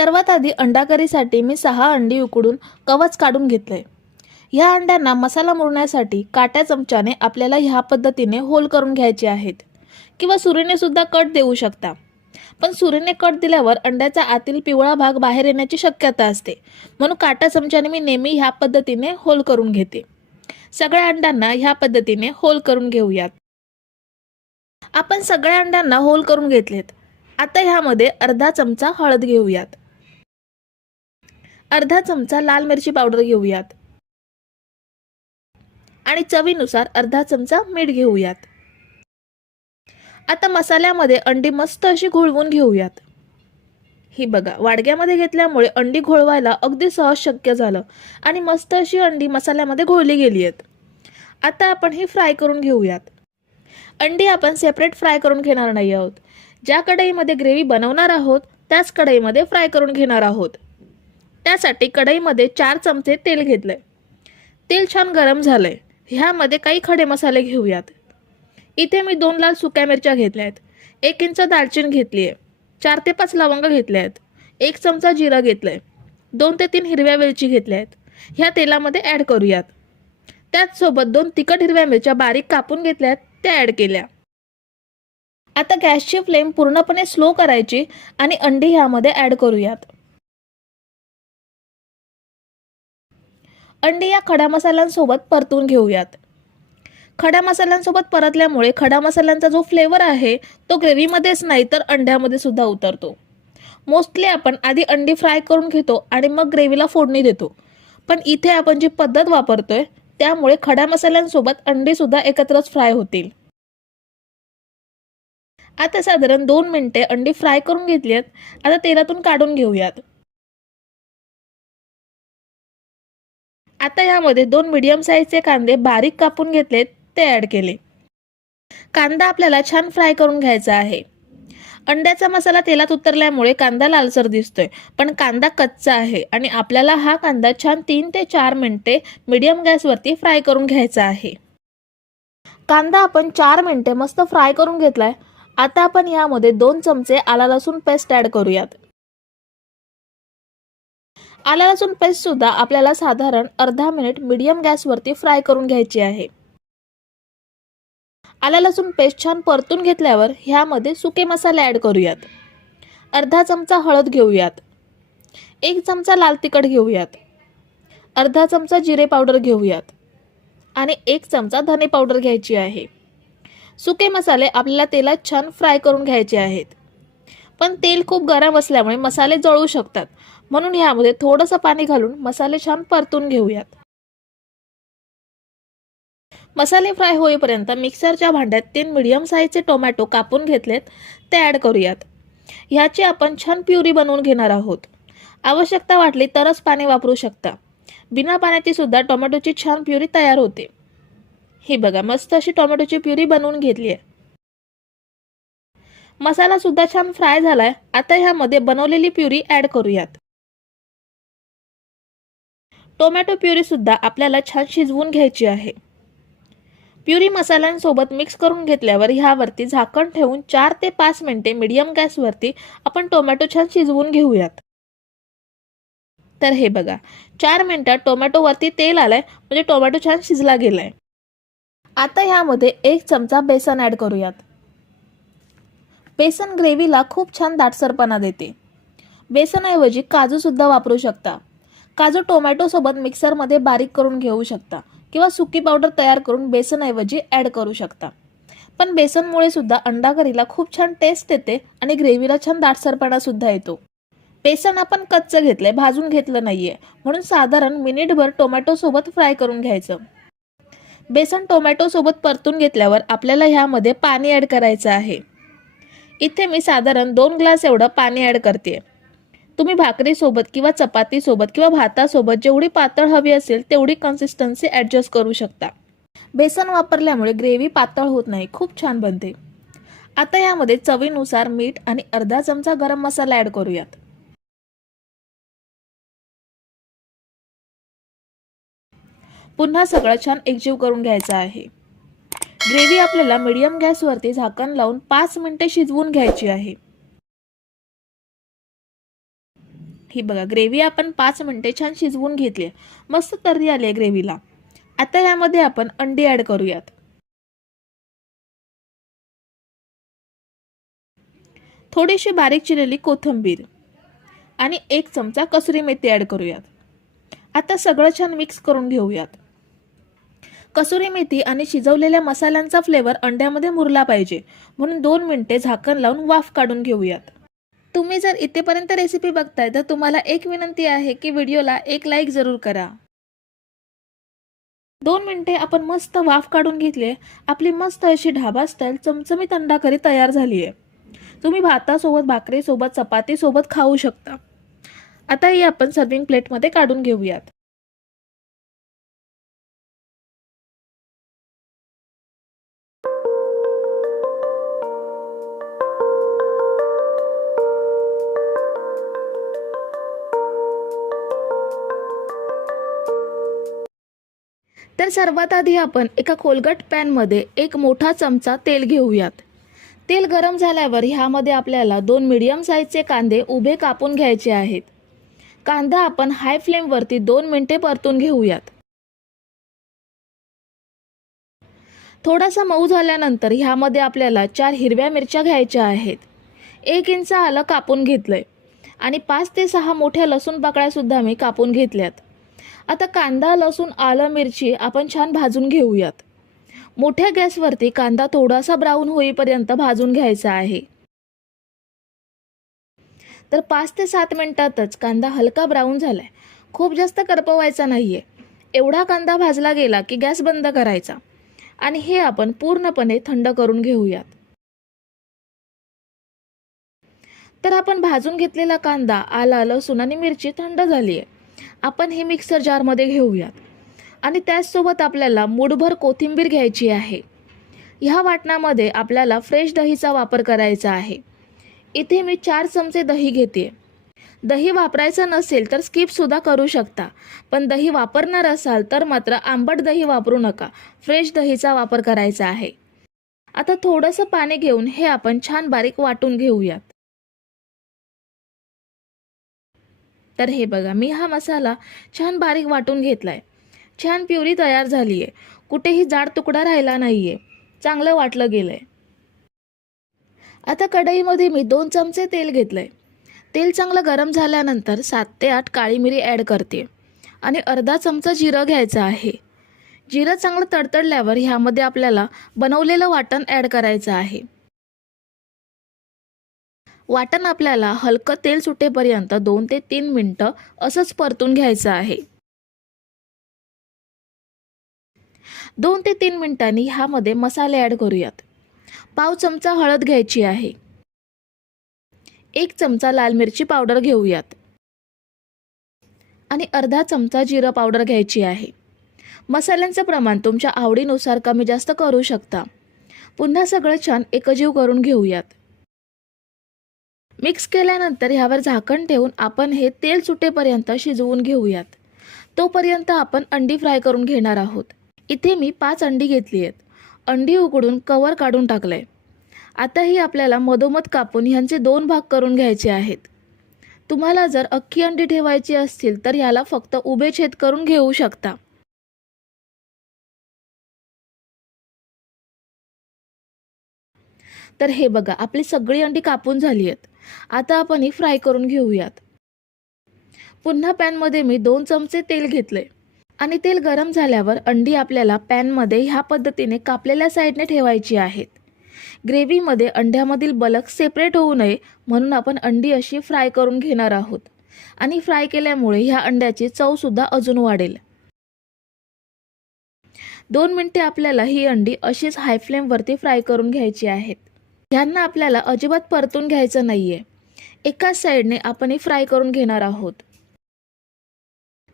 सर्वात आधी अंडाकरीसाठी मी सहा अंडी उकडून कवच काढून घेतलंय. ह्या अंड्यांना मसाला मुरण्यासाठी काट्या चमच्याने आपल्याला ह्या पद्धतीने होल करून घ्यायचे आहेत. किंवा सुरीने सुद्धा कट देऊ शकता. पण सुरीने कट दिल्यावर अंड्याचा आतील पिवळा भाग बाहेर येण्याची शक्यता असते. म्हणून काटा चमच्याने मी नेहमी ह्या पद्धतीने होल करून घेते. सगळ्या अंड्यांना ह्या पद्धतीने होल करून घेऊयात. आपण सगळ्या अंड्यांना होल करून घेतलेत. आता ह्यामध्ये अर्धा चमचा हळद घेऊयात. अर्धा चमचा लाल मिरची पावडर घेऊयात. आणि चवीनुसार अर्धा चमचा मीठ घेऊयात. आता मसाल्यामध्ये अंडी मस्त अशी घोळवून घेऊयात. ही बघा वाडग्यामध्ये घेतल्यामुळे अंडी घोळवायला अगदी सहज शक्य झालं आणि मस्त अशी अंडी मसाल्यामध्ये घोळली गेली आहेत आता आपण ही फ्राय करून घेऊयात. अंडी आपण सेपरेट फ्राय करून घेणार नाही आहोत. ज्या कढईमध्ये ग्रेव्ही बनवणार आहोत त्याच कढईमध्ये फ्राय करून घेणार आहोत. त्यासाठी कढईमध्ये चार चमचे तेल घेतलंय. तेल छान गरम झालं आहे ह्यामध्ये काही खडे मसाले घेऊयात. इथे मी दोन लाल सुक्या मिरच्या घेतल्या आहेत एक इंच दालचिन घेतली आहे चार ते पाच लवंग घेतल्या आहेत एक चमचा जीरा घेतलं आहे दोन ते तीन हिरव्या वेलची घेतल्या आहेत ह्या तेलामध्ये ॲड करूयात. त्याचसोबत दोन तिखट हिरव्या मिरच्या बारीक कापून घेतल्या आहेत त्या ॲड केल्या. आता गॅसची फ्लेम पूर्णपणे स्लो करायची आणि अंडी ह्यामध्ये ॲड करूयात. अंडी या खडा मसाल्यांसोबत परतून घेऊयात. खडा मसाल्यांसोबत परतल्यामुळे खडा मसाल्यांचा जो फ्लेवर आहे तो ग्रेव्हीमध्येच नाही तर अंड्यामध्ये सुद्धा उतरतो. मोस्टली आपण आधी अंडी फ्राय करून घेतो आणि मग ग्रेव्हीला फोडणी देतो. पण इथे आपण जी पद्धत वापरतोय त्यामुळे खडा मसाल्यांसोबत अंडीसुद्धा एकत्रच फ्राय होतील. आता साधारण दोन मिनिटे अंडी फ्राय करून घेतली आहेत आता तेलातून काढून घेऊयात. आता यामध्ये दोन मीडियम साईजचे कांदे बारीक कापून घेतले ते ॲड केले. कांदा आपल्याला छान फ्राय करून घ्यायचा आहे. अंड्याचा मसाला तेलात उतरल्यामुळे कांदा लालसर दिसतोय पण कांदा कच्चा आहे आणि आपल्याला हा कांदा छान तीन ते चार मिनिटे मीडियम गॅसवरती फ्राय करून घ्यायचा आहे. कांदा आपण चार मिनिटे मस्त फ्राय करून घेतलाय. आता आपण यामध्ये दोन चमचे आला लसूण पेस्ट ॲड करूयात. आला लसूण पेस्टसुद्धा आपल्याला साधारण अर्धा मिनिट मिडियम गॅसवरती फ्राय करून घ्यायची आहे. आला लसूण पेस्ट छान परतून घेतल्यावर ह्यामध्ये सुके मसाले ॲड करूयात. अर्धा चमचा हळद घेऊयात. एक चमचा लाल तिखट घेऊयात. अर्धा चमचा जिरे पावडर घेऊयात. आणि एक चमचा धने पावडर घ्यायची आहे. सुके मसाले आपल्याला तेलात छान फ्राय करून घ्यायचे आहेत. पण तेल खूप गरम असल्यामुळे मसाले जळू शकतात. म्हणून ह्यामध्ये थोडंसं पाणी घालून मसाले छान परतून घेऊयात. मसाले फ्राय होईपर्यंत मिक्सरच्या भांड्यात तीन मिडियम साईजचे टोमॅटो कापून घेतलेत ते ॲड करूयात. ह्याची आपण छान प्युरी बनवून घेणार आहोत. आवश्यकता वाटली तरच पाणी वापरू शकता. बिना पाण्याची सुद्धा टोमॅटोची छान प्युरी तयार होते. ही बघा मस्त अशी टोमॅटोची प्युरी बनवून घेतली आहे. मसाला सुद्धा छान फ्राय झालाय. आता ह्यामध्ये बनवलेली प्युरी ॲड करूयात. टोमॅटो प्युरीसुद्धा आपल्याला छान शिजवून घ्यायची आहे. प्युरी मसाल्यांसोबत मिक्स करून घेतल्यावर ह्यावरती झाकण ठेवून चार ते पाच मिनिटे मीडियम गॅसवरती आपण टोमॅटो छान शिजवून घेऊयात. तर हे बघा चार मिनटात टोमॅटोवरती तेल आलंय म्हणजे टोमॅटो छान शिजला गेलाय. आता ह्यामध्ये एक चमचा बेसन ॲड करूयात. बेसन ग्रेव्हीला खूप छान दाटसरपणा देते. बेसनऐवजी काजूसुद्धा वापरू शकता. काजू टोमॅटोसोबत मिक्सरमध्ये बारीक करून घेऊ शकता. किंवा सुकी पावडर तयार करून बेसनऐवजी ॲड करू शकता. पण बेसनमुळे सुद्धा अंडा करीला खूप छान टेस्ट येते आणि ग्रेव्हीला छान दाटसरपणा सुद्धा येतो. बेसन आपण कच्चं घेतलंय भाजून घेतलं नाहीये. म्हणून साधारण मिनिटभर टोमॅटोसोबत फ्राय करून घ्यायचं. बेसन टोमॅटोसोबत परतून घेतल्यावर आपल्याला ह्यामध्ये पाणी ॲड करायचं आहे. इथे मी साधारण दोन ग्लास एवढं पाणी ॲड करते तुम्ही भाकरीसोबत किंवा चपातीसोबत किंवा भातासोबत जेवढी पातळ हवी असेल तेवढी कन्सिस्टन्सी ॲडजस्ट करू शकता. बेसन वापरल्यामुळे ग्रेव्ही पातळ होत नाही खूप छान बनते. आता यामध्ये चवीनुसार मीठ आणि अर्धा चमचा गरम मसाला ॲड करूयात. पुन्हा सगळं छान एकजीव करून घ्यायचं आहे. ग्रेव्ही आपल्याला मीडियम गॅसवरती झाकण लावून पाच मिनिटे शिजवून घ्यायची आहे. ही बघा ग्रेव्ही आपण पाच मिनटे छान शिजवून घेतली आहे. मस्त तर्री आली आहे ग्रेव्हीला आता यामध्ये आपण अंडी ॲड करूयात. थोडीशी बारीक चिरलेली कोथिंबीर आणि एक चमचा कसुरी मेथी ॲड करूयात. आता सगळं छान मिक्स करून घेऊयात. कसुरी मेथी आणि शिजवलेल्या मसाल्यांचा फ्लेवर अंड्यामध्ये मुरला पाहिजे. म्हणून दोन मिनिटे झाकण लावून वाफ काढून घेऊयात. तुम्ही जर इथेपर्यंत रेसिपी बघताय तर तुम्हाला एक विनंती आहे की व्हिडिओला एक लाईक जरूर करा. दोन मिनटे आपण मस्त वाफ काढून घेतली आपली मस्त अशी ढाबा स्टाईल चमचमीत अंडा करी तयार झाली आहे तुम्ही भातासोबत भाकरीसोबत चपातीसोबत खाऊ शकता. आता ही आपण सर्विंग प्लेटमध्ये काढून घेऊयात. तर सर्वात आधी आपण एका खोलगट पॅनमध्ये एक मोठा चमचा तेल घेऊयात. तेल गरम झाल्यावर ह्यामध्ये आपल्याला दोन मिडियम साईजचे कांदे उभे कापून घ्यायचे आहेत. कांदा आपण हाय फ्लेमवरती दोन मिनिटे परतून घेऊयात. थोडासा मऊ झाल्यानंतर ह्यामध्ये आपल्याला चार हिरव्या मिरच्या घ्यायच्या आहेत. एक इंच आलं कापून घेतलंय. आणि पाच ते सहा मोठ्या लसूण पाकळ्यासुद्धा मी कापून घेतल्यात. आता कांदा लसूण आलं मिरची आपण छान भाजून घेऊयात. मोठ्या गॅसवरती कांदा थोडासा ब्राऊन होईपर्यंत भाजून घ्यायचा आहे. तर पाच ते सात मिनिटातच कांदा हलका ब्राऊन झालाय. खूप जास्त करपवायचा आहे एवढा कांदा भाजला गेला की गॅस बंद करायचा. आणि हे आपण पूर्णपणे थंड करून घेऊयात. तर आपण भाजून घेतलेला कांदा आला लसूण आणि मिरची थंड झाली आहे आपण हे मिक्सर जारमध्ये घेऊयात. आणि त्याचसोबत आपल्याला मूठभर कोथिंबीर घ्यायची आहे. ह्या वाटणामध्ये आपल्याला फ्रेश दहीचा वापर करायचा आहे. इथे मी चार चमचे दही घेते. दही वापरायचं नसेल तर स्किपसुद्धा करू शकता. पण दही वापरणार असाल तर मात्र आंबट दही वापरू नका. फ्रेश दहीचा वापर करायचा आहे. आता थोडंसं पाणी घेऊन हे आपण छान बारीक वाटून घेऊयात. तर हे बघा मी हा मसाला छान बारीक वाटून घेतला आहे छान प्युरी तयार झाली आहे कुठेही जाड तुकडा राहिला नाहीये. चांगलं वाटलं गेलंय. आता कढईमध्ये मी दोन चमचे तेल घेतलंय. तेल चांगलं गरम झाल्यानंतर सात ते आठ काळी मिरी ॲड करते. आणि अर्धा चमचा जिरं घ्यायचं आहे. जिरं चांगलं तडतडल्यावर ह्यामध्ये आपल्याला बनवलेलं वाटण ॲड करायचं आहे. वाटण आपल्याला हलकं तेल सुटेपर्यंत दोन ते तीन मिनटं असंच परतून घ्यायचं आहे. दोन ते तीन मिनिटांनी ह्यामध्ये मसाले ॲड करूयात. पाव चमचा हळद घ्यायची आहे. एक चमचा लाल मिरची पावडर घेऊयात. आणि अर्धा चमचा जिरं पावडर घ्यायची आहे. मसाल्यांचं प्रमाण तुमच्या आवडीनुसार कमी जास्त करू शकता. पुन्हा सगळं छान एकजीव करून घेऊयात. मिक्स केल्यानंतर ह्यावर झाकण ठेवून आपण हे तेल सुटेपर्यंत शिजवून घेऊयात. तोपर्यंत आपण अंडी फ्राय करून घेणार आहोत. इथे मी पाच अंडी घेतली आहेत. अंडी उकडून कवर काढून टाकलंय. आता ही आपल्याला मधोमध कापून ह्यांचे दोन भाग करून घ्यायचे आहेत. तुम्हाला जर अख्खी अंडी ठेवायची असतील तर ह्याला फक्त उभे छेद करून घेऊ शकता. तर हे बघा आपली सगळी अंडी कापून झाली आहेत. आता आपण ही फ्राय करून घेऊयात. पुन्हा पॅनमध्ये मी दोन चमचे तेल घेतले. आणि तेल गरम झाल्यावर अंडी आपल्याला पॅनमध्ये ह्या पद्धतीने कापलेल्या साईडने ठेवायची आहेत. ग्रेव्हीमध्ये अंड्यामधील बलक सेपरेट होऊ नये म्हणून आपण अंडी अशी फ्राय करून घेणार आहोत. आणि फ्राय केल्यामुळे ह्या अंड्याची चवसुद्धा अजून वाढेल. दोन मिनटे आपल्याला ही अंडी अशीच हाय फ्लेमवरती फ्राय करून घ्यायची आहेत. ह्यांना आपल्याला अजिबात परतून घ्यायचं नाहीये. एकाच साईडने आपण हे फ्राय करून घेणार आहोत.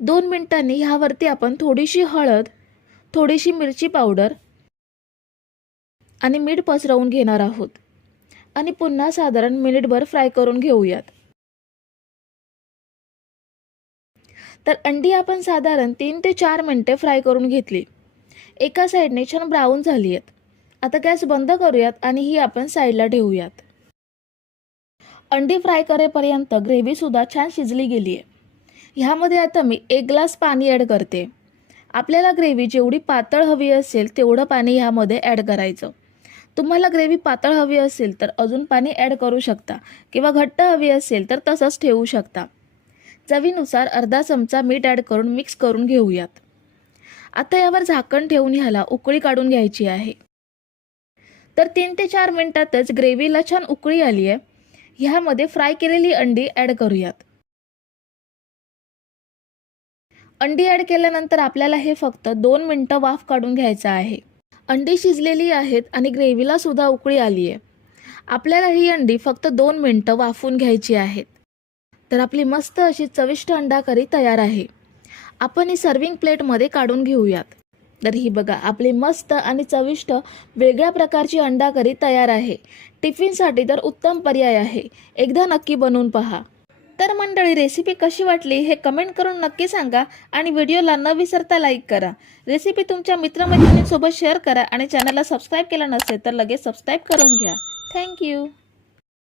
दोन मिनिटांनी ह्यावरती आपण थोडीशी हळद थोडीशी मिरची पावडर आणि मीठ पसरवून घेणार आहोत. आणि पुन्हा साधारण मिनिटभर फ्राय करून घेऊयात. तर अंडी आपण साधारण तीन ते चार मिनटे फ्राय करून घेतली. एका साईडने छान ब्राऊन झाली आहेत. आता गॅस बंद करूयात आणि ही आपण साईडला ठेवूयात. अंडी फ्राय करेपर्यंत ग्रेव्हीसुद्धा छान शिजली गेली आहे ह्यामध्ये आता मी एक ग्लास पाणी ॲड करते. आपल्याला ग्रेव्ही जेवढी पातळ हवी असेल तेवढं पाणी ह्यामध्ये ॲड करायचं. तुम्हाला ग्रेव्ही पातळ हवी असेल तर अजून पाणी ॲड करू शकता किंवा घट्ट हवी असेल तर तसंच ठेवू शकता. चवीनुसार अर्धा चमचा मीठ ॲड करून मिक्स करून घेऊयात. आता यावर झाकण ठेवून ह्याला उकळी काढून घ्यायची आहे. तर तीन ते चार मिनटातच ग्रेव्हीला छान उकळी आली आहे. ह्यामध्ये फ्राय केलेली अंडी ॲड करूयात. अंडी ॲड केल्यानंतर आपल्याला हे फक्त दोन मिनटं वाफ काढून घ्यायचं आहे. अंडी शिजलेली आहेत आणि ग्रेव्हीला सुद्धा उकळी आली आहे. आपल्याला ही अंडी फक्त दोन मिनटं वाफून घ्यायची आहेत. तर आपली मस्त अशी चविष्ट अंडा करी तयार आहे. आपण ही सर्विंग प्लेटमध्ये काढून घेऊयात. तर ही बघा आपली मस्त आणि चविष्ट वेगळ्या प्रकारची अंडा करी तयार आहे. टिफिनसाठी तर उत्तम पर्याय आहे. एकदा नक्की बनवून पहा. तर मंडळी रेसिपी कशी वाटली हे कमेंट करून नक्की सांगा आणि व्हिडिओला न विसरता लाईक करा. रेसिपी तुमच्या मित्रमैत्रिणींसोबत शेअर करा आणि चॅनलला सबस्क्राईब केलं नसेल तर लगेच सबस्क्राईब करून घ्या. थँक्यू